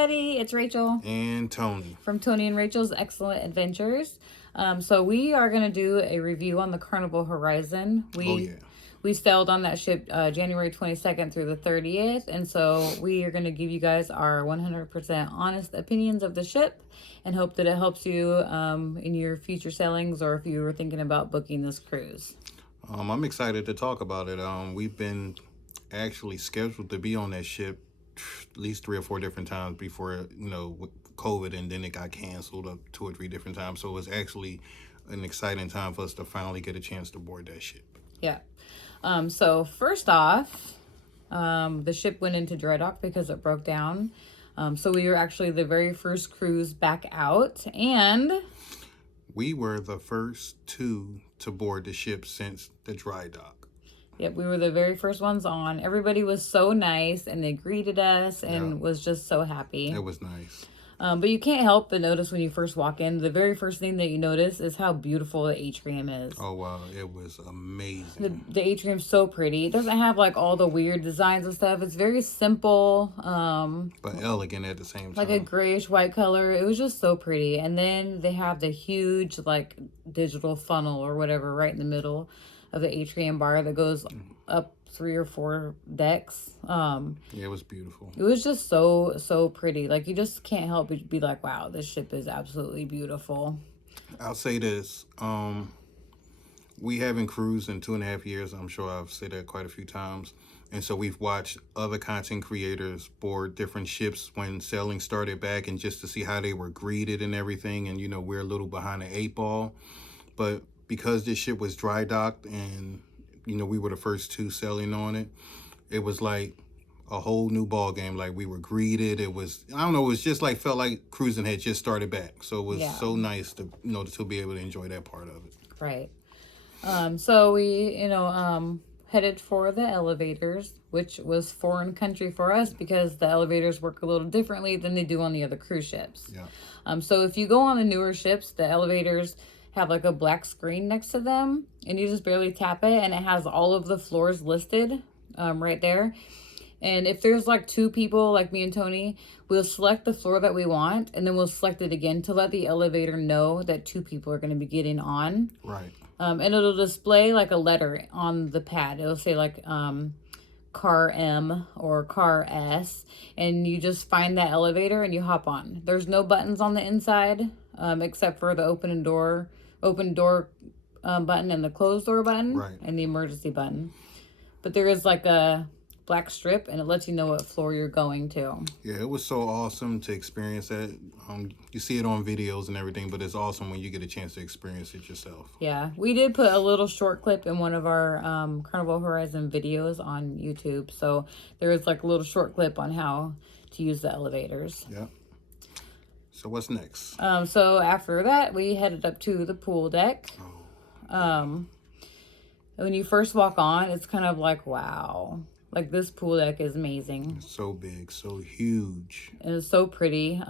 everybody. It's Rachel. And Tony. From Tony and Rachel's Excellent Adventures. So we are going to do a review on the Carnival Horizon. We sailed on that ship January 22nd through the 30th. And so we are going to give you guys our 100% honest opinions of the ship and hope that it helps you in your future sailings or if you were thinking about booking this cruise. I'm excited to talk about it. We've been actually scheduled to be on that ship at least 3 or 4 different times before, COVID, and then it got canceled up 2 or 3 different times. So it was actually an exciting time for us to finally get a chance to board that ship. Yeah. So first off, the ship went into dry dock because it broke down. So we were actually the very first cruise back out, and we were the first 2 to board the ship since the dry dock. Yep, we were the very first ones on. Everybody was so nice, and they greeted us and was just so happy. It was nice. But you can't help but notice when you first walk in, the very first thing that you notice is how beautiful the atrium is. Oh, wow. It was amazing. The atrium's so pretty. It doesn't have, like, all the weird designs and stuff. It's very simple. But elegant at the same time. Like a grayish-white color. It was just so pretty. And then they have the huge, like, digital funnel or whatever right in the middle of the Atrium bar that goes up 3 or 4 decks. Yeah, it was beautiful. It was just so pretty. Like, you just can't help but be like, wow, this ship is absolutely beautiful. I'll say this. We haven't cruised in 2.5 years. I'm sure I've said that quite a few times. And so we've watched other content creators board different ships when sailing started back, and just to see how they were greeted and everything. And, we're a little behind the 8 ball. But because this ship was dry docked and, we were the first 2 sailing on it, it was like a whole new ball game. Like, we were greeted. It was, I don't know, it was just like, felt like cruising had just started back. So it was so nice to, to be able to enjoy that part of it. Right. So we, headed for the elevators, which was foreign country for us because the elevators work a little differently than they do on the other cruise ships. Yeah. So if you go on the newer ships, the elevators have like a black screen next to them, and you just barely tap it, and it has all of the floors listed right there. And if there's like 2 people, like me and Tony, we'll select the floor that we want, and then we'll select it again to let the elevator know that 2 people are going to be getting on. Right. And it'll display like a letter on the pad. It'll say like car M or car S, and you just find that elevator and you hop on. There's no buttons on the inside except for the open door button and the closed door button, and the emergency button. But there is like a black strip, and it lets you know what floor you're going to. Yeah, it was so awesome to experience that. You see it on videos and everything, but it's awesome when you get a chance to experience it yourself. Yeah, we did put a little short clip in one of our Carnival Horizon videos on YouTube. So there is like a little short clip on how to use the elevators. Yeah. So what's next? So after that, we headed up to the pool deck. When you first walk on, it's kind of like, wow. Like, this pool deck is amazing. It's so big, so huge. And it's so pretty.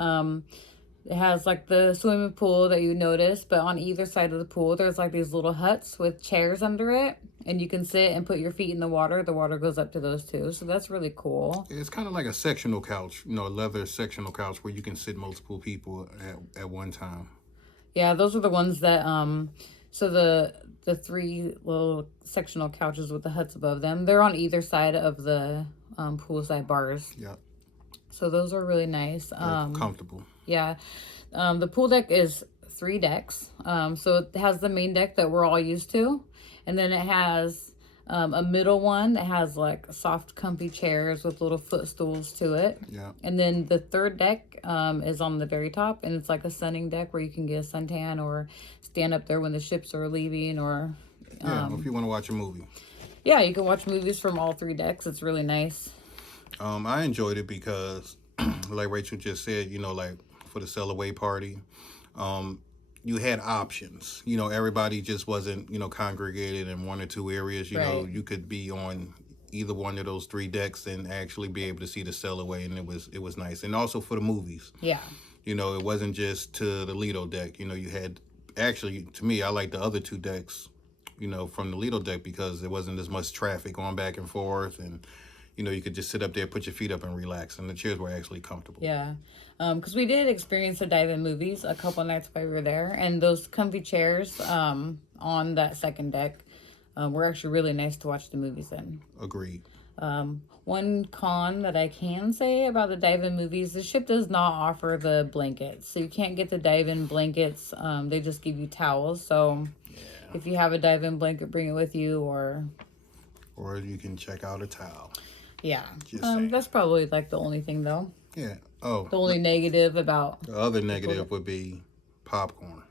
It has, like, the swimming pool that you notice, but on either side of the pool, there's, like, these little huts with chairs under it. And you can sit and put your feet in the water. The water goes up to those too. So that's really cool. It's kind of like a sectional couch, a leather sectional couch where you can sit multiple people at one time. Yeah, those are the ones that, so the 3 little sectional couches with the huts above them, they're on either side of the poolside bars. Yeah. So those are really nice. Comfortable. Yeah. The pool deck is 3 decks. So it has the main deck that we're all used to. And then it has a middle one that has like soft, comfy chairs with little footstools to it. Yeah. And then the 3rd deck is on the very top, and it's like a sunning deck where you can get a suntan or stand up there when the ships are leaving, or if you want to watch a movie. Yeah, you can watch movies from all 3 decks. It's really nice. I enjoyed it because, like Rachel just said, like for the sail away party, you had options. Everybody just wasn't, congregated in 1 or 2 areas. You could be on either one of those 3 decks and actually be able to see the sail away, and it was nice. And also for the movies. Yeah. It wasn't just to the Lido deck. You had, actually, to me, I like the other 2 decks, from the Lido deck because there wasn't as much traffic going back and forth, and you could just sit up there, put your feet up, and relax. And the chairs were actually comfortable. Yeah. Because we did experience the dive-in movies a couple nights while we were there. And those comfy chairs on that second deck were actually really nice to watch the movies in. Agreed. One con that I can say about the dive-in movies, the ship does not offer the blankets. So you can't get the dive-in blankets. They just give you towels. So if you have a dive-in blanket, bring it with you, or you can check out a towel. Yeah. That's probably like the only thing, though. Yeah. Oh. The only negative about... The other negative would be popcorn.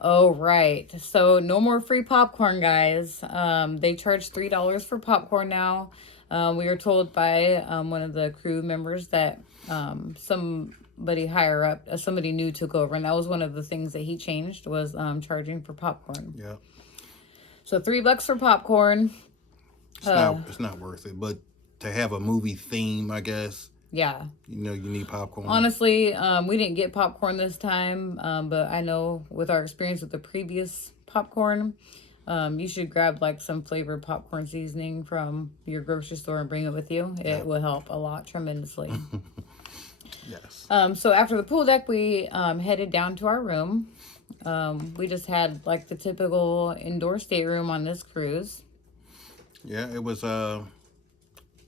Oh, right. So no more free popcorn, guys. They charge $3 for popcorn now. We were told by one of the crew members that somebody higher up, somebody new took over. And that was one of the things that he changed, was charging for popcorn. Yeah. So $3 for popcorn. It's not worth it, but to have a movie theme, I guess. Yeah. You need popcorn. Honestly, we didn't get popcorn this time, but I know with our experience with the previous popcorn, you should grab like some flavored popcorn seasoning from your grocery store and bring it with you. It will help a lot tremendously. Yes. So after the pool deck, we headed down to our room. We just had like the typical indoor stateroom on this cruise. Yeah, it was I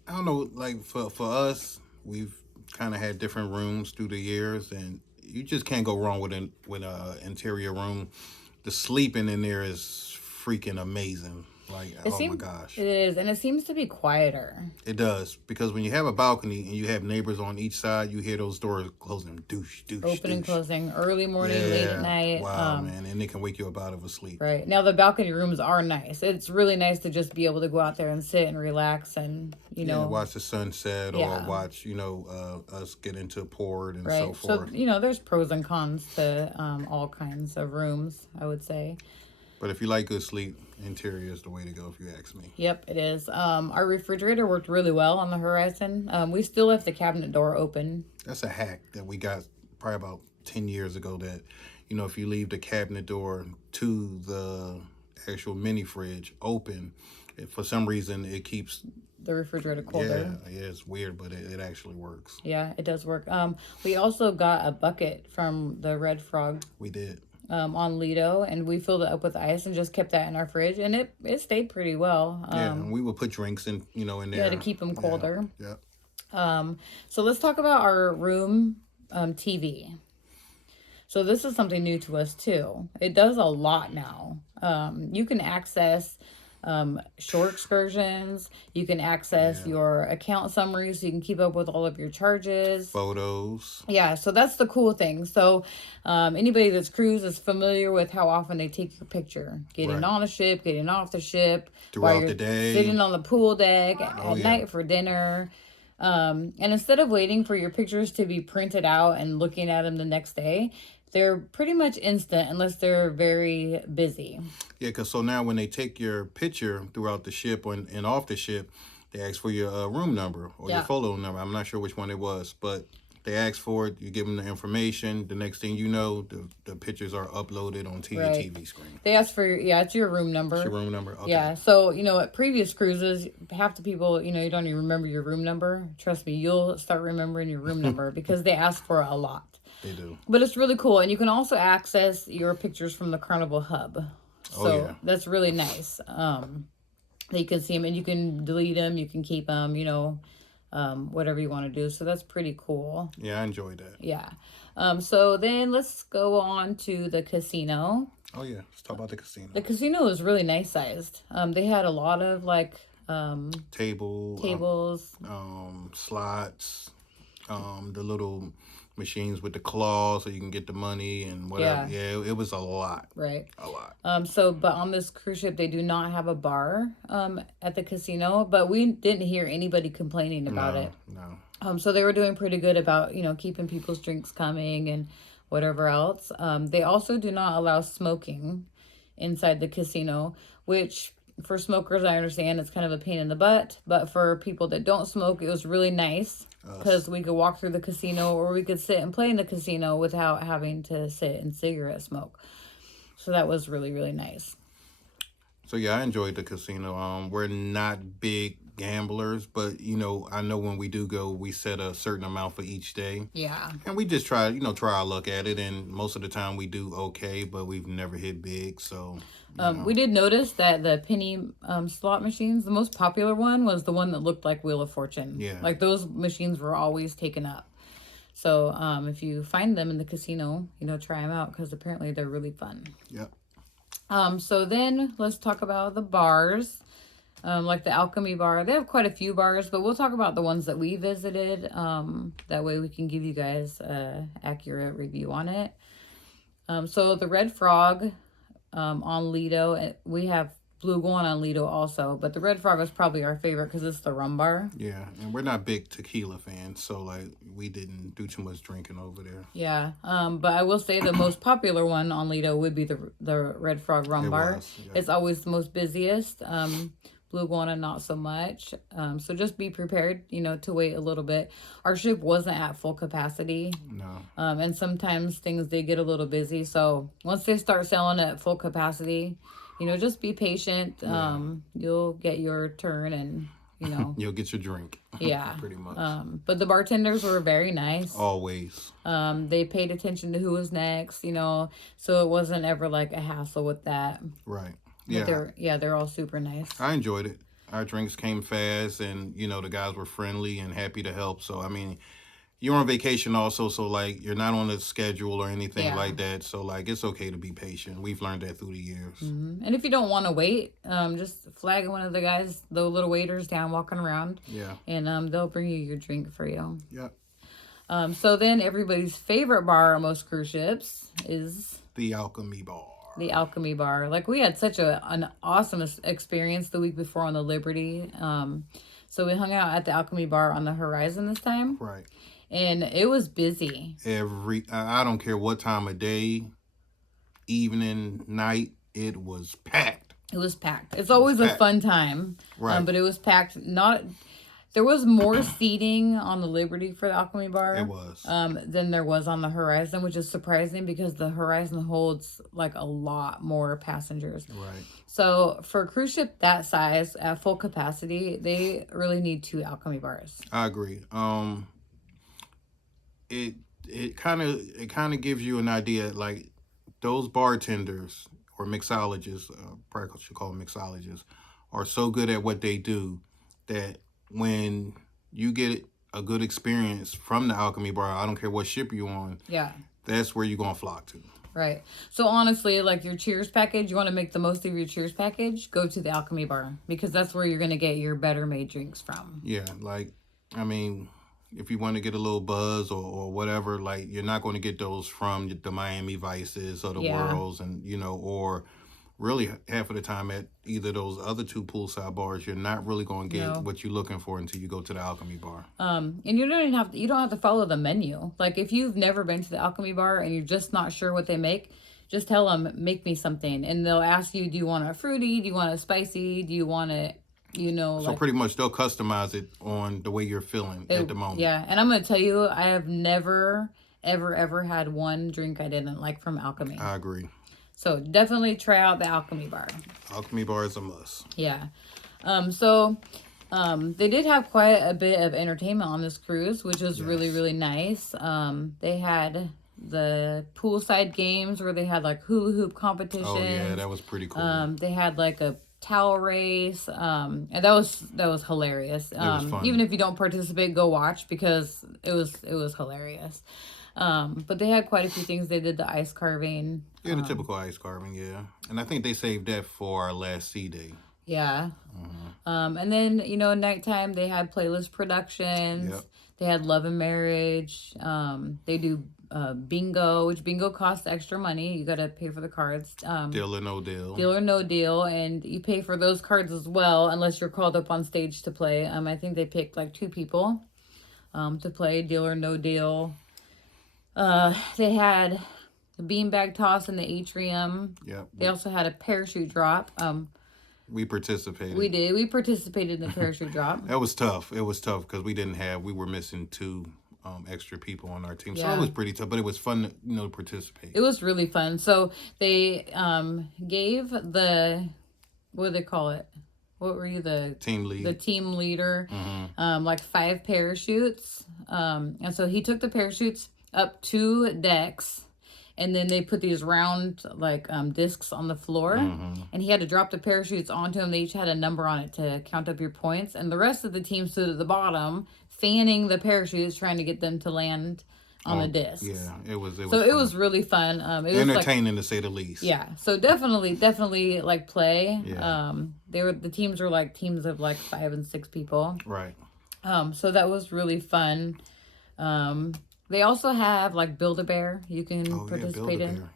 don't know, like for us, we've kind of had different rooms through the years, and you just can't go wrong with an interior room. The sleeping in there is freaking amazing. Like, my gosh. It is, and it seems to be quieter. It does, because when you have a balcony and you have neighbors on each side, you hear those doors closing, douche, open and closing, early morning, late at night. Wow, man, and it can wake you up out of a sleep. Right. Now, the balcony rooms are nice. It's really nice to just be able to go out there and sit and relax and, watch the sunset or watch, us get into port and so forth. So, there's pros and cons to all kinds of rooms, I would say. But if you like good sleep, interior is the way to go, if you ask me. If it is. Our refrigerator worked really well on the Horizon. We still left the cabinet door open. That's a hack that we got probably about 10 years ago, that, if you leave the cabinet door to the actual mini fridge open, for some reason it keeps the refrigerator colder. Yeah, it's weird, but it actually works. Yeah, it does work. We also got a bucket from the Red Frog. We did. On Lido, and we filled it up with ice and just kept that in our fridge, and it stayed pretty well. And we would put drinks in there. Yeah, to keep them colder. Yeah. So let's talk about our room TV. So this is something new to us too. It does a lot now. You can access shore excursions. You can access your account summary, so you can keep up with all of your charges. Photos. Yeah, so that's the cool thing. So anybody that's cruised is familiar with how often they take your picture. Getting on a ship, getting off the ship. Throughout the day. Sitting on the pool deck at night for dinner. And instead of waiting for your pictures to be printed out and looking at them the next day, they're pretty much instant unless they're very busy. Yeah, because so now when they take your picture throughout the ship and off the ship, they ask for your room number or your photo number. I'm not sure which one it was, but they ask for it. You give them the information. The next thing you know, the pictures are uploaded onto your TV screen. They ask for it's your room number. It's your room number. Okay. Yeah. So at previous cruises, half the people you don't even remember your room number. Trust me, you'll start remembering your room number because they ask for it a lot. They do. But it's really cool, and you can also access your pictures from the Carnival Hub. So that's really nice. You can see them, and you can delete them, you can keep them, whatever you want to do. So that's pretty cool. Yeah, I enjoyed that. Yeah. So then let's go on to the casino. Oh, yeah. Let's talk about the casino. The casino is really nice sized. They had a lot of tables, slots, the little machines with the claws so you can get the money and whatever. Yeah, it was a lot. Right. A lot. But on this cruise ship, they do not have a bar at the casino, but we didn't hear anybody complaining about it. No. So they were doing pretty good about, keeping people's drinks coming and whatever else. They also do not allow smoking inside the casino, which for smokers, I understand it's kind of a pain in the butt, but for people that don't smoke, it was really nice. Because we could walk through the casino, or we could sit and play in the casino without having to sit and cigarette smoke. So that was really, really nice. So yeah, I enjoyed the casino. We're not big gamblers, but I know when we do go, we set a certain amount for each day. Yeah. And we just try our luck at it, and most of the time we do okay, but we've never hit big. So we did notice that the penny slot machines, the most popular one was the one that looked like Wheel of Fortune. Yeah. Like those machines were always taken up. So if you find them in the casino, try them out because apparently they're really fun. Yep. So then let's talk about the bars. Like the Alchemy Bar. They have quite a few bars, but we'll talk about the ones that we visited. That way we can give you guys an accurate review on it. So the Red Frog on Lido. We have Blue Guan on Lido also, but the Red Frog is probably our favorite because it's the rum bar. Yeah, and we're not big tequila fans, so like we didn't do too much drinking over there. Yeah, but I will say the most popular one on Lido would be the Red Frog rum bar. Yeah. It's always the most busiest. Blue Guana not so much. So just be prepared, to wait a little bit. Our ship wasn't at full capacity. No. And sometimes things they get a little busy. So once they start selling at full capacity, just be patient. Yeah. You'll get your turn and you'll get your drink. Yeah. Pretty much. But the bartenders were very nice. Always. They paid attention to who was next, so it wasn't ever like a hassle with that. Right. But they're all super nice. I enjoyed it. Our drinks came fast, and the guys were friendly and happy to help. So I mean, you're on vacation also, so like you're not on a schedule or anything like that. So like it's okay to be patient. We've learned that through the years. Mm-hmm. And if you don't want to wait, just flag one of the guys, the little waiters down walking around. Yeah. And they'll bring you your drink for you. Yep. So then everybody's favorite bar on most cruise ships is the Alchemy Bar. The Alchemy Bar. Like we had such an awesome experience the week before on the Liberty. So we hung out at the Alchemy Bar on the Horizon this time. Right. And it was busy. I don't care what time of day, evening, night, it was packed. It was packed. It's always a fun time. Right. But it was packed. There was more seating on the Liberty for the Alchemy Bar. It was. Than there was on the Horizon, which is surprising because the Horizon holds like a lot more passengers. Right. So for a cruise ship that size at full capacity, they really need 2 Alchemy Bars. I agree. It kind of gives you an idea, like those bartenders or mixologists, probably should call them mixologists, are so good at what they do that when you get a good experience from the Alchemy Bar, I don't care what ship you're on, that's where you're going to flock to. Right. So honestly, like your Cheers package, you want to make the most of your Cheers package, go to the Alchemy Bar because that's where you're going to get your better made drinks from. Yeah, like, I mean, if you want to get a little buzz or whatever, like you're not going to get those from the Miami Vices or the Worlds and, or really half of the time at either those other 2 poolside bars, you're not really going to get what you're looking for until you go to the Alchemy Bar. And you don't have to follow the menu. Like if you've never been to the Alchemy Bar and you're just not sure what they make, just tell them, make me something. And they'll ask you, do you want it fruity? Do you want it spicy? Do you want it, So pretty much they'll customize it on the way you're feeling at the moment. Yeah. And I'm going to tell you, I have never, ever had one drink I didn't like from Alchemy. I agree. So definitely try out the Alchemy Bar. Alchemy Bar is a must. Yeah. They did have quite a bit of entertainment on this cruise, which was really, really nice. They had the poolside games where they had like hula hoop competitions. Oh yeah, that was pretty cool. They had like a towel race. And that was hilarious. It was fun. Even if you don't participate, go watch because it was hilarious. But they had quite a few things. They did the ice carving. Yeah, the typical ice carving, yeah. And I think they saved that for our last sea day. Yeah. And then, nighttime they had playlist productions. Yep. They had Love and Marriage. They do bingo, which bingo costs extra money. You got to pay for the cards. Deal or no deal. Deal or no deal. And you pay for those cards as well, unless you're called up on stage to play. I think they picked like 2 people to play Deal or No Deal. They had the beanbag toss in the atrium. Yep. They also had a parachute drop. We participated. We did. We participated in the parachute drop. That was tough. It was tough because we were missing 2 extra people on our team. So it was pretty tough, but it was fun to participate. It was really fun. So they gave the what do they call it? What were you, the team lead? The team leader. Like 5 parachutes. And so he took the parachutes up 2 decks. And then they put these round, like, discs on the floor. And he had to drop the parachutes onto them. They each had a number on it to count up your points. And the rest of the team stood at the bottom, fanning the parachutes, trying to get them to land on the discs. Yeah, it was so fun. It was really fun. It entertaining, was to say the least. Yeah, so definitely like play. Yeah. The teams were like teams of like 5 and 6 people. Right. So that was really fun. They also have like Build-A-Bear you can participate in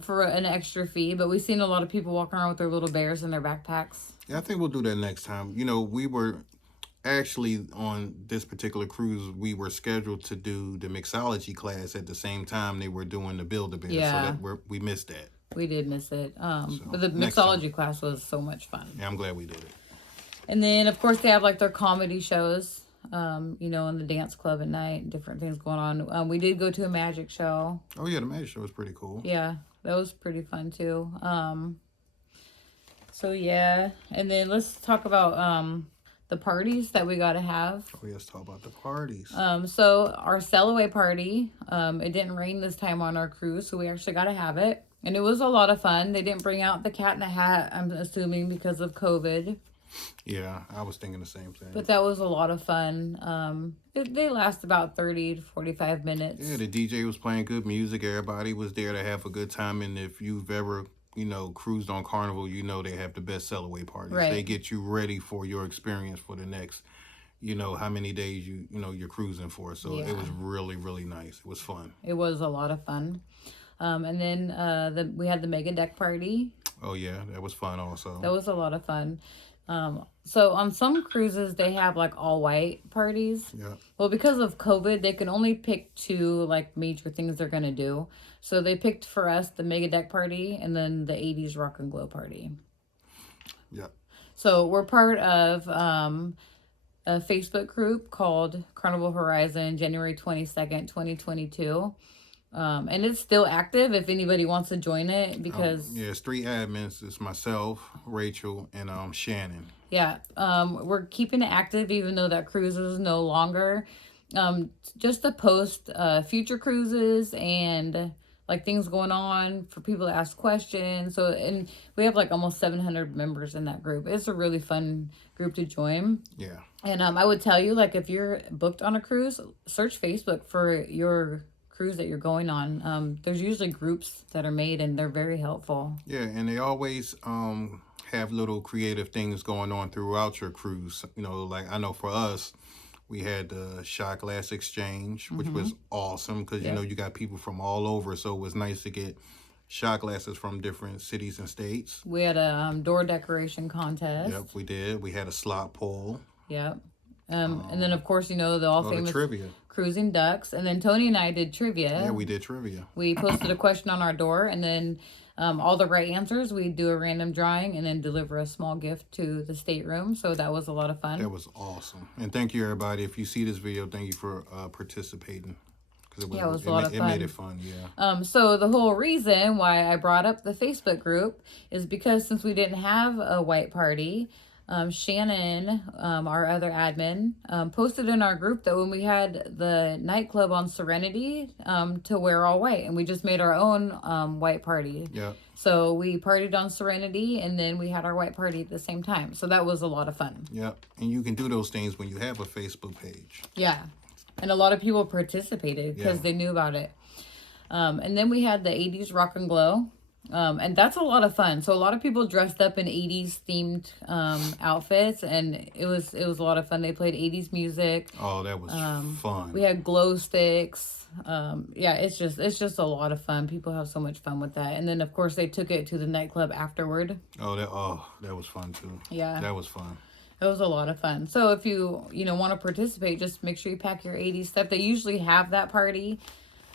for an extra fee. But we've seen a lot of people walking around with their little bears in their backpacks. Yeah, I think we'll do that next time. We were actually on this particular cruise, we were scheduled to do the mixology class at the same time they were doing the Build-A-Bear. Yeah. So we missed that. We did miss it. But the mixology class was so much fun. Yeah, I'm glad we did it. And then, of course, they have like their comedy shows. In the dance club at night, different things going on. We did go to a magic show. Oh yeah, the magic show was pretty cool. Yeah, that was pretty fun too. So yeah, and then let's talk about the parties that we got to have. Oh yeah, let's talk about the parties. So our sail away party, it didn't rain this time on our cruise, so we actually got to have it, and it was a lot of fun. They didn't bring out the Cat in the Hat, I'm assuming because of COVID. Yeah, I was thinking the same thing. But that was a lot of fun. They last about 30 to 45 minutes. Yeah, the DJ was playing good music. Everybody was there to have a good time. And if you've ever, cruised on Carnival, they have the best sail-away parties. Right. They get you ready for your experience for the next, how many days you're cruising for. So It was really, really nice. It was fun. It was a lot of fun. And then we had the mega deck party. Oh, yeah, that was fun also. That was a lot of fun. So on some cruises, they have like all white parties. Yeah. Well, because of COVID, they can only pick 2 like major things they're going to do. So they picked for us the mega deck party and then the 80s rock and glow party. Yeah. So we're part of a Facebook group called Carnival Horizon, January 22nd, 2022. And it's still active if anybody wants to join it because... it's 3 admins. It's myself, Rachel, and Shannon. Yeah. We're keeping it active even though that cruise is no longer. Just to post future cruises and like things going on for people to ask questions. So, and we have like almost 700 members in that group. It's a really fun group to join. Yeah. And I would tell you, like, if you're booked on a cruise, search Facebook for your cruise that you're going on. There's usually groups that are made and they're very helpful. Yeah, and they always have little creative things going on throughout your cruise. Like I know for us, we had the shot glass exchange, which was awesome because you got people from all over, so it was nice to get shot glasses from different cities and states. We had a door decoration contest. Yep, we did. We had a slot pull. Yep. And then of course the all famous trivia. Cruising Ducks, and then Tony and I did trivia. Yeah, we did trivia. We posted a question on our door, and then all the right answers, we do a random drawing and then deliver a small gift to the stateroom. So that was a lot of fun. That was awesome. And thank you, everybody. If you see this video, thank you for participating. Because it was a lot of fun. It made it fun, yeah. So the whole reason why I brought up the Facebook group is because since we didn't have a white party, Shannon, our other admin, posted in our group that when we had the nightclub on Serenity, to wear all white, and we just made our own white party. Yeah. So we partied on Serenity, and then we had our white party at the same time. So that was a lot of fun. Yeah, and you can do those things when you have a Facebook page. Yeah, and a lot of people participated because they knew about it. And then we had the 80s Rock and Glow. And that's a lot of fun. So a lot of people dressed up in 80s themed outfits, and it was a lot of fun. They played 80s music. Oh, that was fun. We had glow sticks. Yeah, it's just a lot of fun. People have so much fun with that. And then of course they took it to the nightclub afterward. Oh, that was fun too. Yeah. That was fun. It was a lot of fun. So if you want to participate, just make sure you pack your 80s stuff. They usually have that party.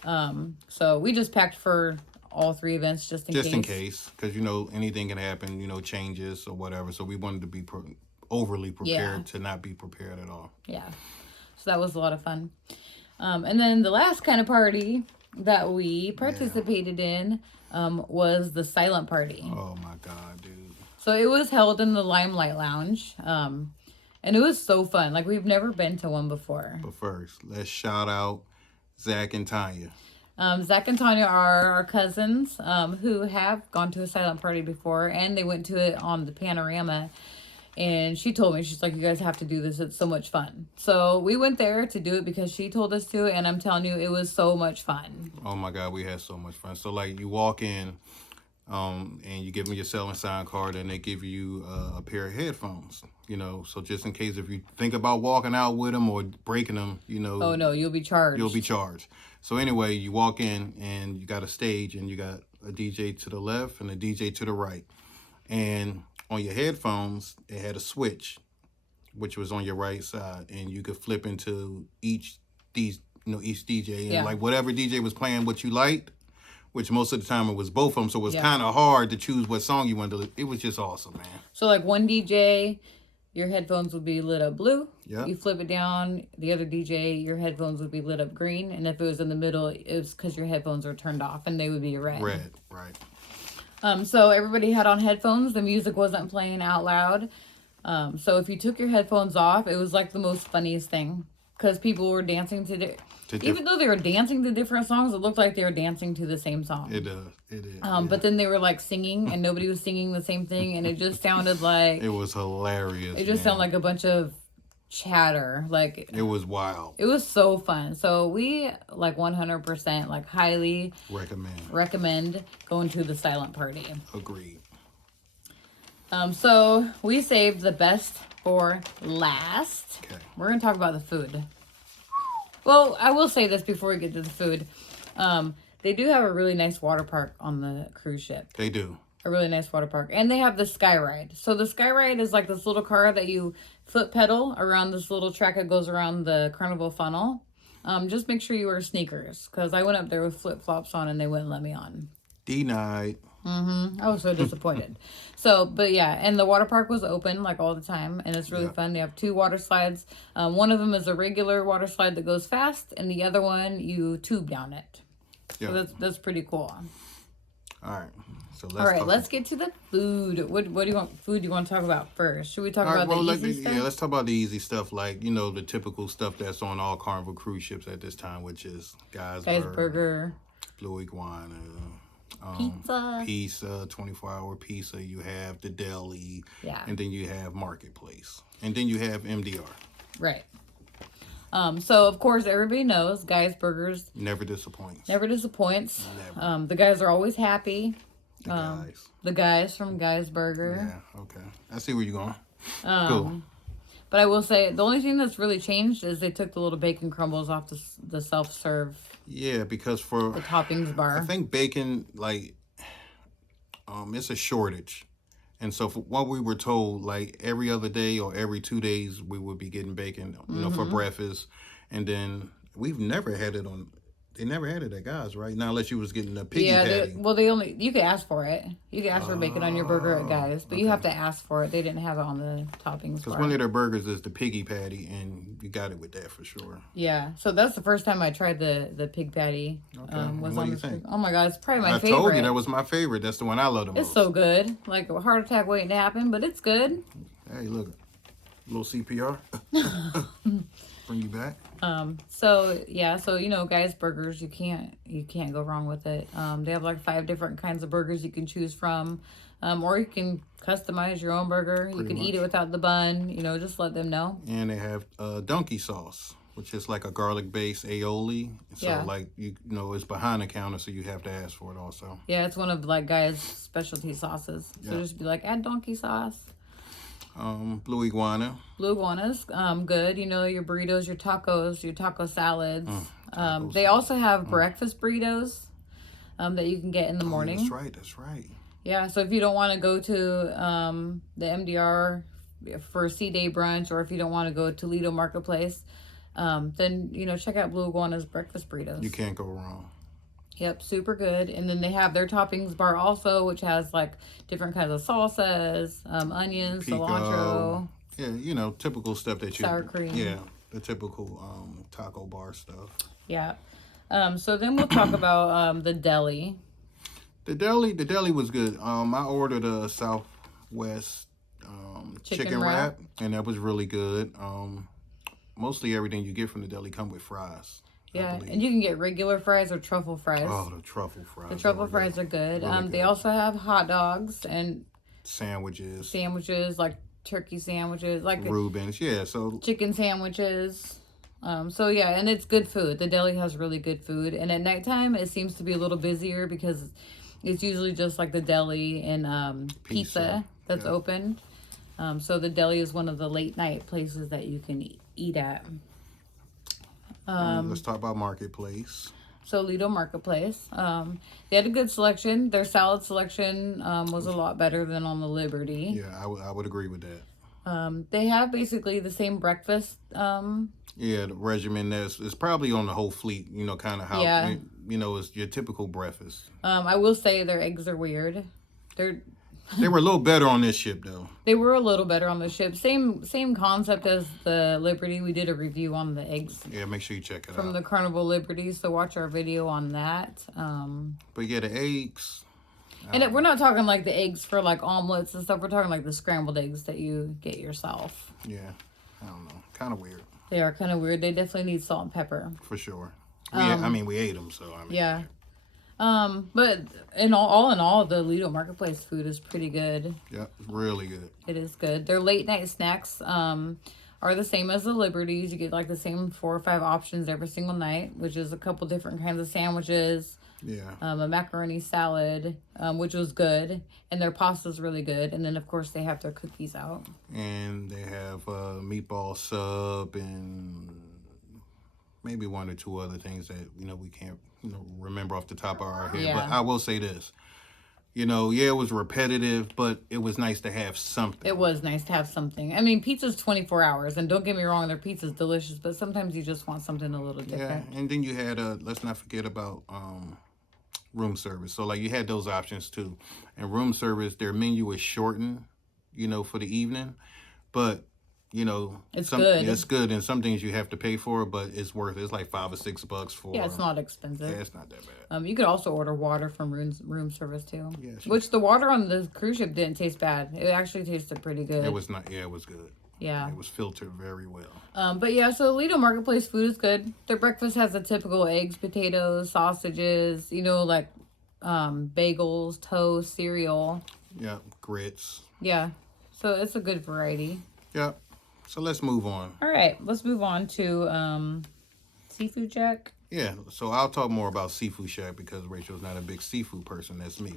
So we just packed for all 3 events just in case. Just in case, because anything can happen, changes or whatever. So we wanted to be overly prepared to not be prepared at all. Yeah. So that was a lot of fun. And then the last kind of party that we participated in was the silent party. Oh my God, dude. So it was held in the Limelight Lounge. And it was so fun. Like, we've never been to one before. But first, let's shout out Zach and Tanya. Zach and Tanya are our cousins who have gone to a silent party before, and they went to it on the Panorama. And she told me, she's like, you guys have to do this. It's so much fun. So we went there to do it because she told us to. And I'm telling you, it was so much fun. Oh, my God. We had so much fun. So, like, you walk in and you give them your selling sign card and they give you a pair of headphones, you know. So just in case if you think about walking out with them or breaking them, you know. Oh, no, you'll be charged. You'll be charged. So anyway, you walk in and you got a stage and you got a DJ to the left and a DJ to the right. And on your headphones, it had a switch, which was on your right side, and you could flip into each DJ, and like whatever DJ was playing what you liked, which most of the time it was both of them, so it was kind of hard to choose what song you wanted to. It was just awesome, man. So like one DJ, your headphones would be lit up blue. Yeah. You flip it down, the other DJ, your headphones would be lit up green, and if it was in the middle, it was because your headphones were turned off, and they would be red. Red, right. So everybody had on headphones. The music wasn't playing out loud. So if you took your headphones off, it was like the most funniest thing. Because people were dancing even though they were dancing to different songs, it looked like they were dancing to the same song. It does. It is. But then they were like singing, and nobody was singing the same thing, and it just sounded like... It was hilarious. It just sounded like a bunch of chatter. Like, it was wild. It was so fun. So we, like, 100%, like, highly recommend going to the silent party. Agreed. So we saved the best for last. Okay. We're going to talk about the food. Well, I will say this before we get to the food. They do have a really nice water park on the cruise ship. They do. A really nice water park. And they have the Sky Ride. So the Sky Ride is like this little car that you foot pedal around this little track that goes around the Carnival funnel. Just make sure you wear sneakers. Because I went up there with flip-flops on and they wouldn't let me on. Denied. I was so disappointed. But yeah, and the water park was open like all the time, and it's really fun. They have 2 water slides. One of them is a regular water slide that goes fast, and the other one you tube down it. Yeah. So that's pretty cool. All right. So let's get to the food. What do you want? Food you want to talk about first? Should we talk about the easy stuff? Yeah, let's talk about the easy stuff, like, you know, the typical stuff that's on all Carnival cruise ships at this time, which is Guy's Burger, Blue Iguana, pizza, 24-hour pizza. You have the deli, and then you have Marketplace, and then you have MDR. Right. So of course everybody knows Guy's Burgers never disappoints. Never. The guys are always happy. The guys from Guy's Burger. Yeah. Okay. I see where you're going. Cool. But I will say the only thing that's really changed is they took the little bacon crumbles off the self-serve. Yeah, because for the toppings bar, I think bacon, like, it's a shortage. And so for what we were told, like every other day or every 2 days, we would be getting bacon, you know, for breakfast. And then we've never had it on. They never had it at Guys, right? Not unless you was getting a piggy patty. You could ask for it. You could ask for bacon on your burger at Guys, but you have to ask for it. They didn't have it on the toppings bar. Because one of their burgers is the piggy patty, and you got it with that for sure. Yeah, so that's the first time I tried the pig patty. Okay, what do you think? Oh my God, it's probably my favorite. I told you that was my favorite. That's the one I love the most. It's so good. Like a heart attack waiting to happen, but it's good. Hey, look. A little CPR. Bring you back. So you know, Guy's Burgers, you can't go wrong with it. They have like 5 different kinds of burgers you can choose from, or you can customize your own burger. You can eat it without the bun. You know, just let them know. And they have donkey sauce, which is like a garlic based aioli. So like you know, it's behind the counter, so you have to ask for it also. Yeah, it's one of like Guy's specialty sauces. So just be like, add donkey sauce. Blue Iguana. Blue Iguana's good. You know, your burritos, your tacos, your taco salads. They also have breakfast burritos that you can get in the morning. That's right. Yeah, so if you don't want to go to the MDR for a C-Day brunch, or if you don't want to go to Toledo Marketplace, then, you know, check out Blue Iguana's breakfast burritos. You can't go wrong. Yep, super good. And then they have their toppings bar also, which has like different kinds of salsas, onions, pico, cilantro. Yeah, you know, typical stuff that you... Sour cream. Yeah, the typical taco bar stuff. Yeah. So then we'll talk about the deli. The deli was good. I ordered a South West chicken wrap, and that was really good. Mostly everything you get from the deli come with fries. Yeah, and you can get regular fries or truffle fries. Oh, the truffle fries. The truffle fries are good. Really they also have hot dogs and sandwiches. Sandwiches, like turkey sandwiches, like Reubens, yeah. So chicken sandwiches. So yeah, and it's good food. The deli has really good food, and at nighttime it seems to be a little busier because it's usually just like the deli and pizza that's open. So the deli is one of the late night places that you can eat at. Let's talk about Marketplace. So Lido Marketplace, they had a good selection. Their salad selection was a lot better than on the Liberty. Yeah, I would agree with that. They have basically the same breakfast. Yeah, the regimen is probably on the whole fleet. You know, kind of how it's your typical breakfast. I will say their eggs are weird. They were a little better on this ship, though. They were a little better on the ship. Same concept as the Liberty. We did a review on the eggs. Yeah, make sure you check it out. From the Carnival Liberty, so watch our video on that. But yeah, the eggs. And we're not talking like the eggs for like omelets and stuff. We're talking like the scrambled eggs that you get yourself. Yeah, I don't know. Kind of weird. They are kind of weird. They definitely need salt and pepper. For sure. We ate them, so I mean. Yeah. But in all, the Lido Marketplace food is pretty good. Yeah, really good. It is good. Their late night snacks are the same as the Liberties. You get like the same 4 or 5 options every single night, which is a couple different kinds of sandwiches. Yeah. A macaroni salad, which was good, and their pasta's really good. And then of course they have their cookies out. And they have meatball sub and maybe 1 or 2 other things that we can't remember off the top of our head. Yeah. But I will say this. It was repetitive, but it was nice to have something. It was nice to have something. I mean, pizza's 24 hours, and don't get me wrong, their pizza's delicious, but sometimes you just want something a little different. Yeah, and then you had, let's not forget about room service. So, like, you had those options, too. And room service, their menu is shortened, for the evening. But, it's good. It's good, and some things you have to pay for, but it's worth it. It's like $5 or $6 for. Yeah, it's not expensive. Yeah, it's not that bad. You could also order water from room service too. Yeah, which the water on the cruise ship didn't taste bad. It actually tasted pretty good. It was not. Yeah, it was good. Yeah, it was filtered very well. But yeah, so Lido Marketplace food is good. Their breakfast has the typical eggs, potatoes, sausages. Like bagels, toast, cereal. Yeah, grits. Yeah, so it's a good variety. Yeah. So let's move on. All right, let's move on to Seafood Shack. Yeah, so I'll talk more about Seafood Shack because Rachel's not a big seafood person. That's me.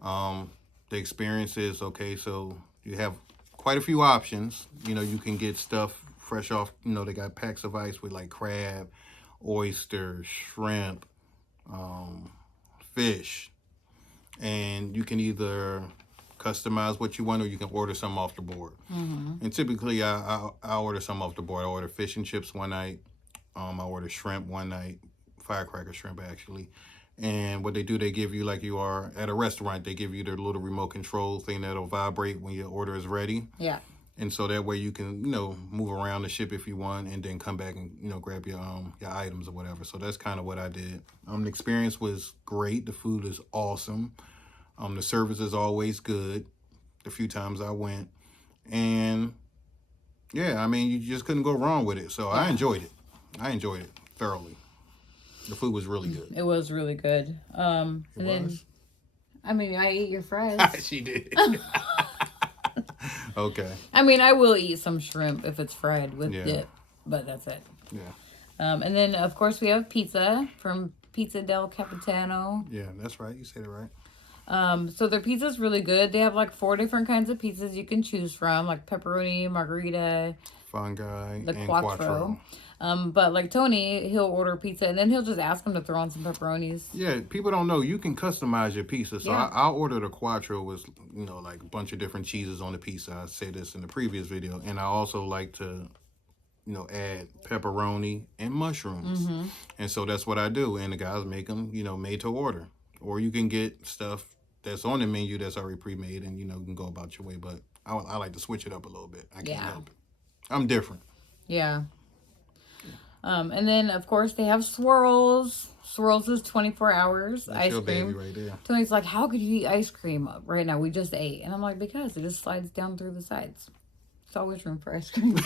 The experience is, okay, so you have quite a few options. You can get stuff fresh off. They got packs of ice with like crab, oyster, shrimp, fish. And you can either customize what you want, or you can order some off the board. Mm-hmm. And typically, I order some off the board. I order fish and chips one night. I order shrimp one night, firecracker shrimp actually. And what they do, they give you, like you are at a restaurant, they give you their little remote control thing that'll vibrate when your order is ready. Yeah. And so that way you can, move around the ship if you want, and then come back and grab your items or whatever. So that's kind of what I did. The experience was great. The food is awesome. The service is always good. The few times I went, and yeah, I mean, you just couldn't go wrong with it. So yeah. I enjoyed it thoroughly. The food was really good. It was really good. Then, I mean, I ate your fries. She did. Okay. I mean, I will eat some shrimp if it's fried with dip, but that's it. Yeah. And then, of course, we have pizza from Pizza del Capitano. Yeah, that's right. You said it right. So their pizza's really good. They have like 4 different kinds of pizzas you can choose from, like pepperoni, margarita, fungi, the and quattro. But like Tony, he'll order pizza and then he'll just ask them to throw on some pepperonis. Yeah, people don't know you can customize your pizza. So yeah. I'll order the quattro with like a bunch of different cheeses on the pizza. I said this in the previous video, and I also like to add pepperoni and mushrooms. Mm-hmm. And so that's what I do. And the guys make them made to order, or you can get stuff that's on the menu that's already pre-made, and you can go about your way. But I like to switch it up a little bit. I can't help it. I'm different. Yeah. And then, of course, they have Swirls. Swirls is 24 hours. That's ice your cream. baby right there. Tony's like, how could you eat ice cream right now? We just ate. And I'm like, because it just slides down through the sides. There's always room for ice cream.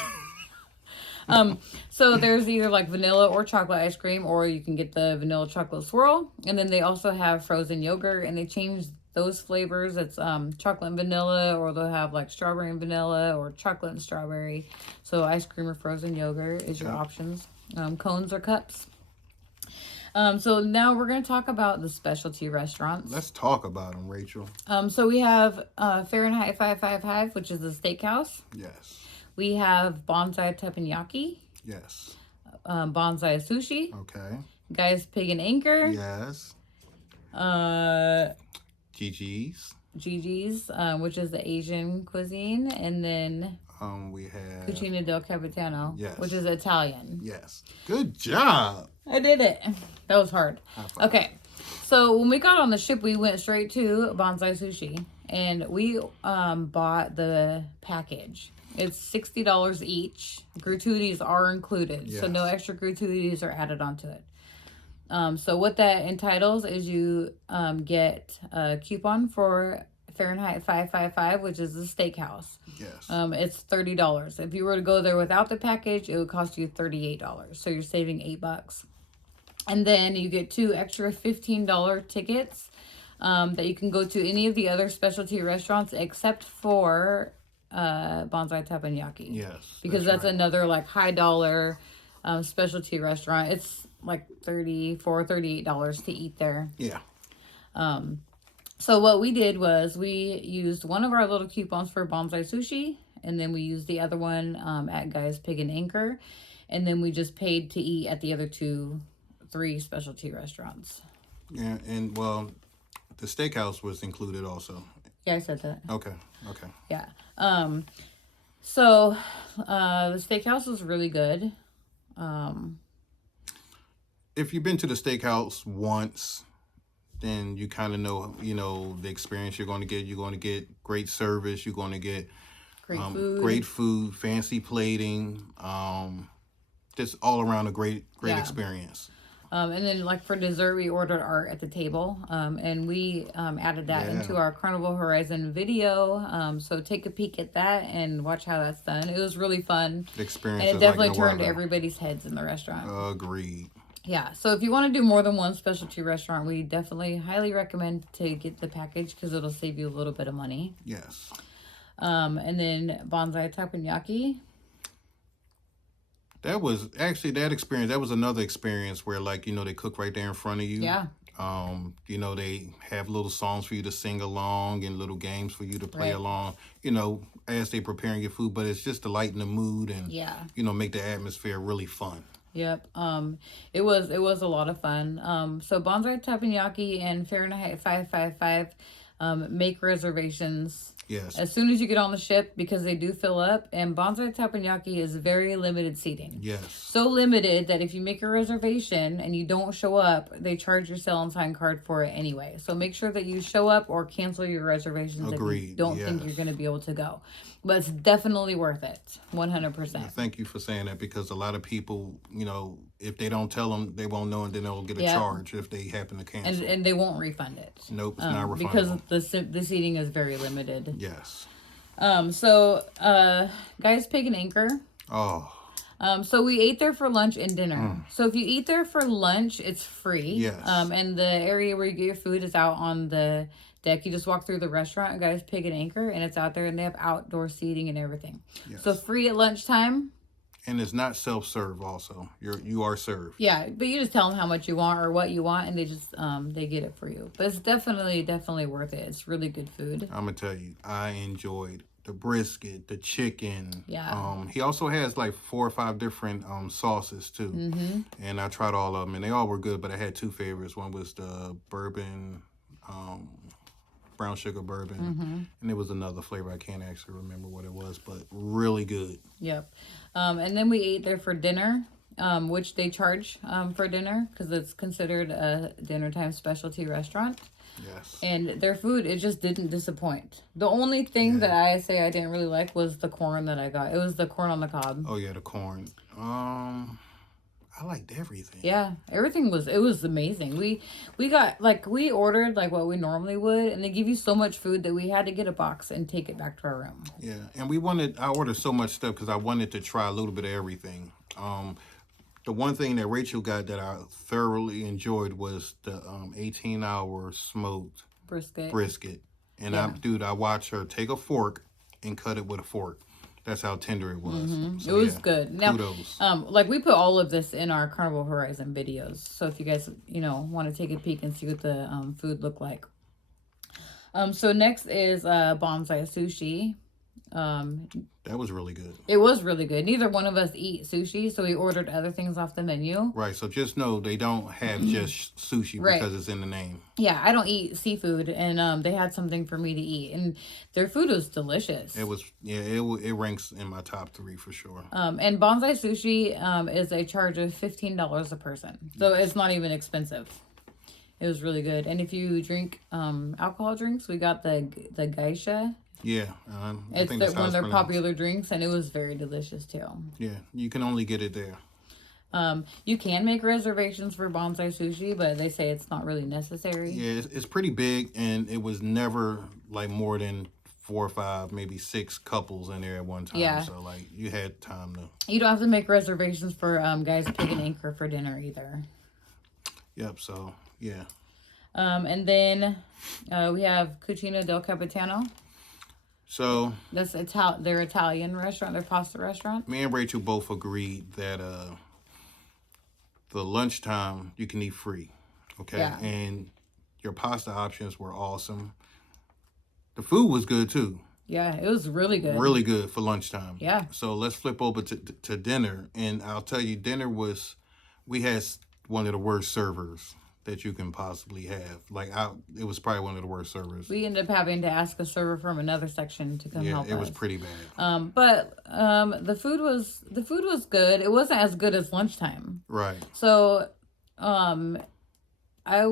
So there's either like vanilla or chocolate ice cream, or you can get the vanilla chocolate swirl. And then they also have frozen yogurt, and they changed those flavors. It's chocolate and vanilla, or they'll have like strawberry and vanilla, or chocolate and strawberry. So ice cream or frozen yogurt is your options. Cones or cups. So now we're going to talk about the specialty restaurants. Let's talk about them, Rachel. So we have Fahrenheit 555, which is the steakhouse. Yes. We have Bonsai Teppanyaki. Yes. Bonsai Sushi. Okay. Guys Pig and Anchor. Yes. Gigi's. Gigi's, which is the Asian cuisine. And then we have Cucina del Capitano, yes, which is Italian. Yes. Good job. I did it. That was hard. Okay. So when we got on the ship, we went straight to Bonsai Sushi. And we bought the package. It's $60 each. Gratuities are included. Yes. So no extra gratuities are added onto it. So what that entitles is you get a coupon for Fahrenheit 555, which is the steakhouse. Yes. It's $30. If you were to go there without the package, it would cost you $38. So you're saving $8. And then you get 2 extra $15 tickets that you can go to any of the other specialty restaurants except for Bonsai Teppanyaki. Yes. Because that's right. Another like high dollar specialty restaurant. It's like $38 to eat there. Yeah. So what we did was we used one of our little coupons for Bonsai Sushi, and then we used the other one at Guys Pig and Anchor, and then we just paid to eat at the other 3 specialty restaurants. Yeah, and well, the steakhouse was included also. Yeah, I said that. Okay. Yeah. So the steakhouse was really good. If you've been to the steakhouse once, then you kind of know, the experience you're going to get. You're going to get great service. You're going to get great food, fancy plating, just all around a great experience. And then, like, for dessert, we ordered art at the table, and we added that into our Carnival Horizon video. So take a peek at that and watch how that's done. It was really fun. The experience, and it definitely turned everybody's heads in the restaurant. Agreed. Yeah, so if you want to do more than one specialty restaurant, we definitely highly recommend to get the package because it'll save you a little bit of money. Yes. And then Bonsai Teppanyaki. That was actually that experience. That was another experience where, like, they cook right there in front of you. Yeah. They have little songs for you to sing along and little games for you to play along, as they preparing your food. But it's just to lighten the mood and, make the atmosphere really fun. Yep. It was a lot of fun. So Bonsai Teppanyaki and Fahrenheit 555 make reservations. Yes. As soon as you get on the ship, because they do fill up, and Bonsai Teppanyaki is very limited seating. Yes. So limited that if you make a reservation and you don't show up, they charge your sell and sign card for it anyway. So make sure that you show up or cancel your reservations if you don't think you're going to be able to go. But it's definitely worth it, 100%. Thank you for saying that, because a lot of people, if they don't tell them, they won't know, and then they'll get a charge if they happen to cancel. And they won't refund it. Nope, it's not refundable. Because the seating is very limited. Yes. So, Guys Pig and Anchor. Oh. So we ate there for lunch and dinner. So if you eat there for lunch, it's free. Yes. And the area where you get your food is out on the deck. You just walk through the restaurant, Guys Pig and Anchor, and it's out there, and they have outdoor seating and everything. Yes. So free at lunchtime. And it's not self-serve also. You are served. Yeah, but you just tell them how much you want or what you want, and they just they get it for you. But it's definitely worth it. It's really good food. I'm gonna tell you, I enjoyed the brisket, the chicken. Yeah. He also has like 4 or 5 different sauces too. Mm-hmm. And I tried all of them, and they all were good. But I had 2 favorites. One was the bourbon, brown sugar bourbon, and there was another flavor. I can't actually remember what it was, but really good. Yep. And then we ate there for dinner, which they charge for dinner because it's considered a dinner time specialty restaurant. Yes. And their food, it just didn't disappoint. The only thing that I didn't really like was the corn that I got. It was the corn on the cob. Oh yeah, the corn. I liked everything. Yeah, everything was, it was amazing. We got, like, we ordered like what we normally would, and they give you so much food that we had to get a box and take it back to our room. Yeah, and I ordered so much stuff because I wanted to try a little bit of everything. The one thing that Rachel got that I thoroughly enjoyed was the 18-hour smoked brisket. And I watched her take a fork and cut it with a fork. That's how tender it was. Mm-hmm. So, it was good. Now, kudos. Like, we put all of this in our Carnival Horizon videos. So if you guys, want to take a peek and see what the food looked like. So next is Bonsai Sushi. That was really good. It was really good. Neither one of us eat sushi, so we ordered other things off the menu. Right, so just know they don't have just sushi because it's in the name. Yeah, I don't eat seafood, and they had something for me to eat, and their food was delicious. It was, it ranks in my top 3 for sure. And Bonsai Sushi is a charge of $15 a person, so it's not even expensive. It was really good. And if you drink alcohol drinks, we got the geisha. Yeah, I think it's one of their popular drinks, and it was very delicious too. Yeah, you can only get it there. You can make reservations for Bonsai Sushi, but they say it's not really necessary. Yeah, it's pretty big, and it was never like more than 4 or 5, maybe 6 couples in there at one time. Yeah. So like you had time to. You don't have to make reservations for Guys Pig and Anchor for dinner either. Yep. So yeah. And then we have Cucina del Capitano. So that's their Italian restaurant, their pasta restaurant. Me and Rachel both agreed that the lunchtime you can eat free, okay? Yeah. And your pasta options were awesome. The food was good too. Yeah, it was really good. Really good for lunchtime. Yeah. So let's flip over to dinner, and I'll tell you, we had one of the worst servers that you can possibly have. It was probably one of the worst servers. We ended up having to ask a server from another section to come help us. Yeah, it was pretty bad. But the food was good. It wasn't as good as lunchtime. Right. So, I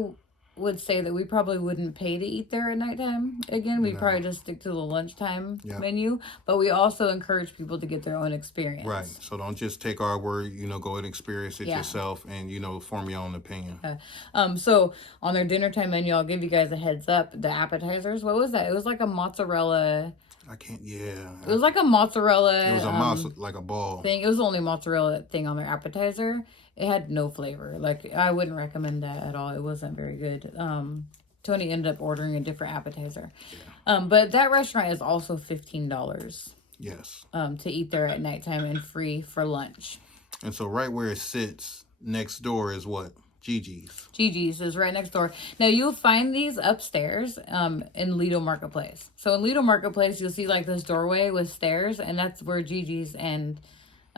would say that we probably wouldn't pay to eat there at nighttime again. We'd probably just stick to the lunchtime menu. But we also encourage people to get their own experience. Right. So don't just take our word, go and experience it yourself and, form your own opinion. So on their dinner time menu, I'll give you guys a heads up. The appetizers, what was that? It was like a mozzarella. It was like a mozzarella. It was like a ball thing. It was the only mozzarella thing on their appetizer. It had no flavor. I wouldn't recommend that at all. It wasn't very good. Tony ended up ordering a different appetizer. Yeah. But that restaurant is also $15. Yes. To eat there at nighttime and free for lunch. And so right where it sits next door is what? Gigi's. Gigi's is right next door. Now, you'll find these upstairs in Lido Marketplace. So in Lido Marketplace, you'll see this doorway with stairs, and that's where Gigi's and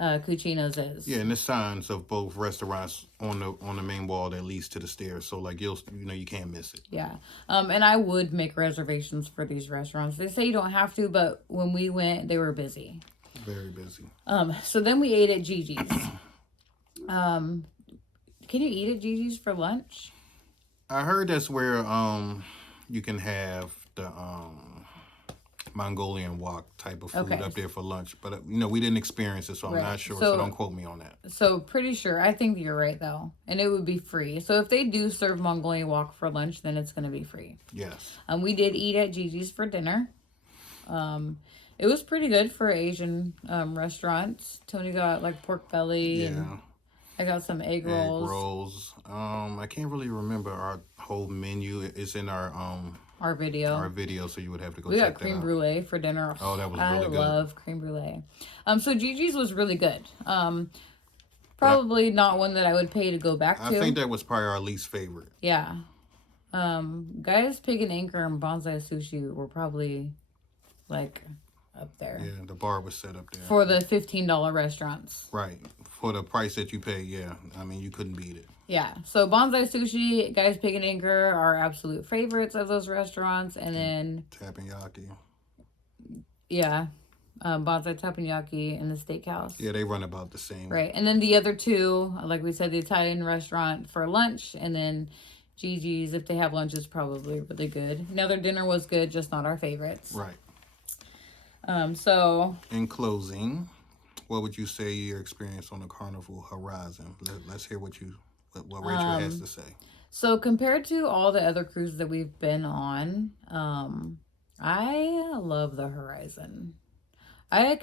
Cucina's is. Yeah, and there's signs of both restaurants on the main wall that leads to the stairs. So you can't miss it. Yeah. And I would make reservations for these restaurants. They say you don't have to, but when we went, they were busy. Very busy. So then we ate at Gigi's. Can you eat at Gigi's for lunch? I heard that's where you can have the Mongolian wok type of food up there for lunch. But, we didn't experience it, so I'm not sure. So don't quote me on that. So pretty sure. I think you're right, though. And it would be free. So if they do serve Mongolian wok for lunch, then it's going to be free. Yes. We did eat at Gigi's for dinner. It was pretty good for Asian restaurants. Tony got pork belly. Yeah. And I got some egg rolls. Egg rolls. I can't really remember our whole menu. It's in our video. Our video, so you would have to go check that out. We got creme brulee for dinner. Oh, that was really good. I love creme brulee. So Gigi's was really good. Probably not one that I would pay to go back to. I think that was probably our least favorite. Yeah. Guys Pig and Anchor and Bonsai Sushi were probably up there. Yeah, the bar was set up there. For the $15 restaurants. Right. For the price that you pay, yeah. I mean, you couldn't beat it. Yeah. So Bonsai Sushi, Guys Pig and Anchor are absolute favorites of those restaurants. And then Teppanyaki. Yeah. Bonsai Teppanyaki and the Steakhouse. Yeah, they run about the same. Right. And then the other two, like we said, the Italian restaurant for lunch, and then Gigi's, if they have lunch, is probably really good. Now, their dinner was good, just not our favorites. Right. So in closing, what would you say your experience on the Carnival Horizon? Let's hear what Rachel has to say. So compared to all the other cruises that we've been on, I love the Horizon. I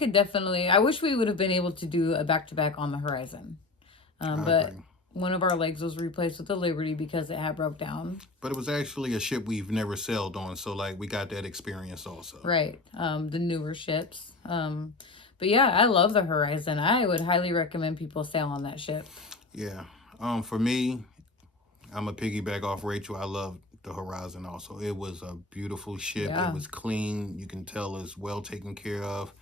wish we would have been able to do a back-to-back on the Horizon. But agree. One of our legs was replaced with the Liberty because it had broke down. But it was actually a ship we've never sailed on, so like we got that experience also. Right. The newer ships. But yeah, I love the Horizon. I would highly recommend people sail on that ship. Yeah. For me, I'm a piggyback off Rachel. I love the Horizon also. It was a beautiful ship. Yeah. It was clean. You can tell it's well taken care of.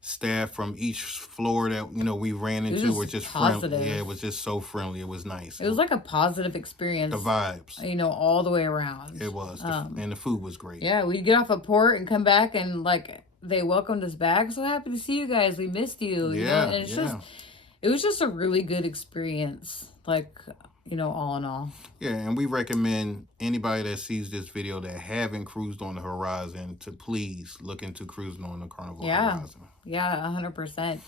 Staff from each floor that we ran into were just positive. Friendly. Yeah, it was just so friendly. It was nice. It was like a positive experience. The vibes, all the way around. It was, and the food was great. Yeah, we'd get off a port and come back, and like they welcomed us back. So happy to see you guys. We missed you. Yeah, and it was just a really good experience. Like. All in all. Yeah, and we recommend anybody that sees this video that haven't cruised on the Horizon to please look into cruising on the Carnival Horizon. Yeah, 100%.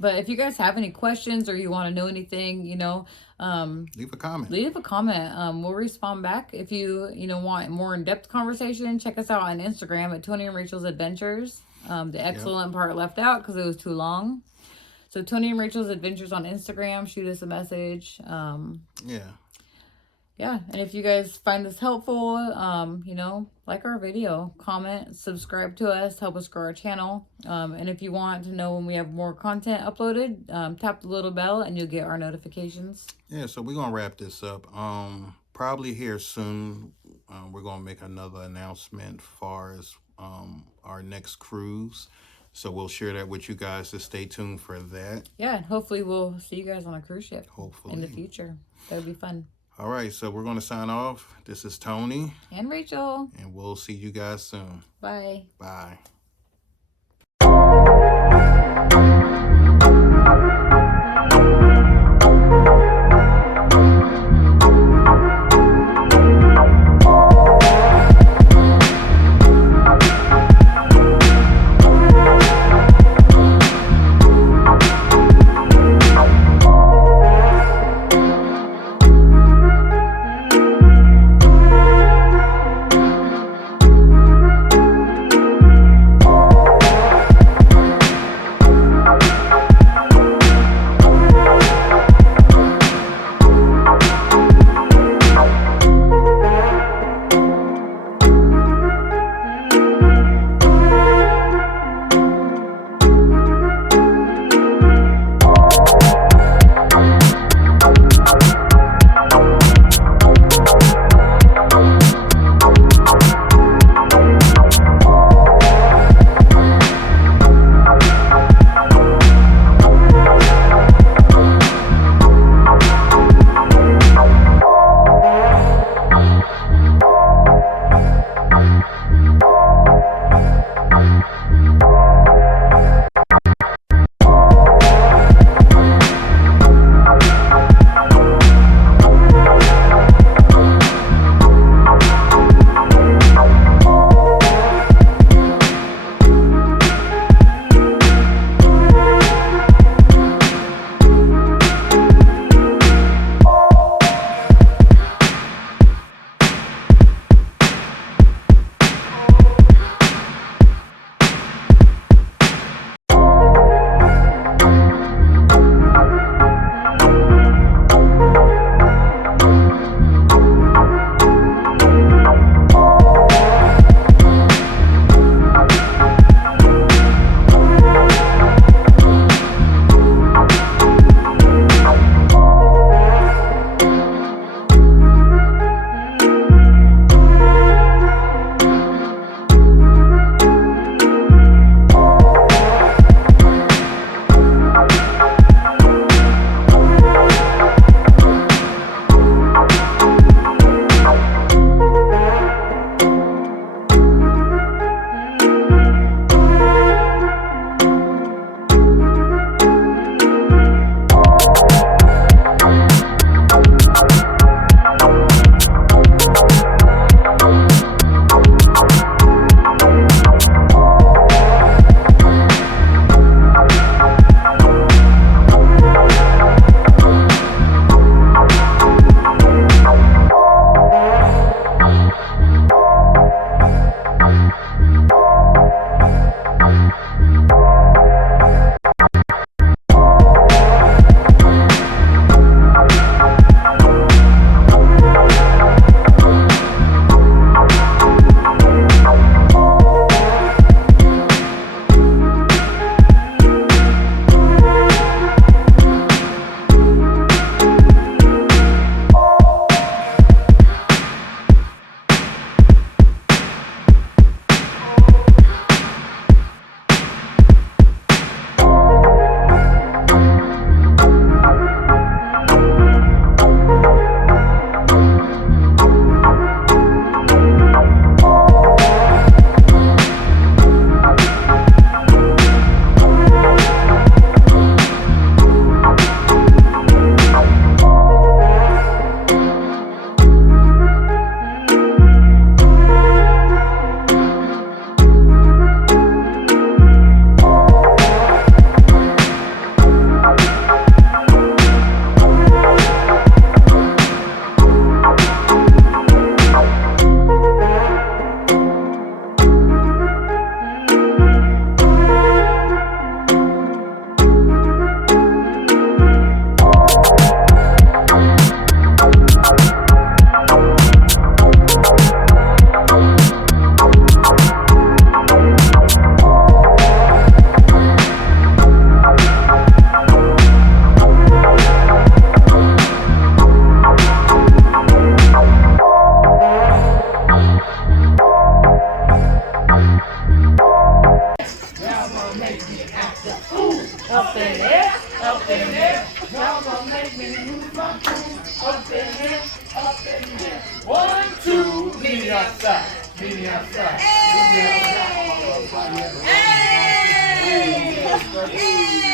But if you guys have any questions or you want to know anything, leave a comment. Leave a comment. We'll respond back. If you want more in-depth conversation, check us out on Instagram at Tony and Rachel's Adventures. The excellent part left out because it was too long. So Tony and Rachel's Adventures on Instagram. Shoot us a message. Yeah. And if you guys find this helpful, like our video, comment, subscribe to us, help us grow our channel. And if you want to know when we have more content uploaded, tap the little bell and you'll get our notifications. Yeah, so we're going to wrap this up. Probably here soon, we're going to make another announcement as far as our next cruise. So we'll share that with you guys, so stay tuned for that. Yeah, and hopefully we'll see you guys on a cruise ship. Hopefully. In the future. That would be fun. All right, so we're going to sign off. This is Tony. And Rachel. And we'll see you guys soon. Bye. Bye. Hey!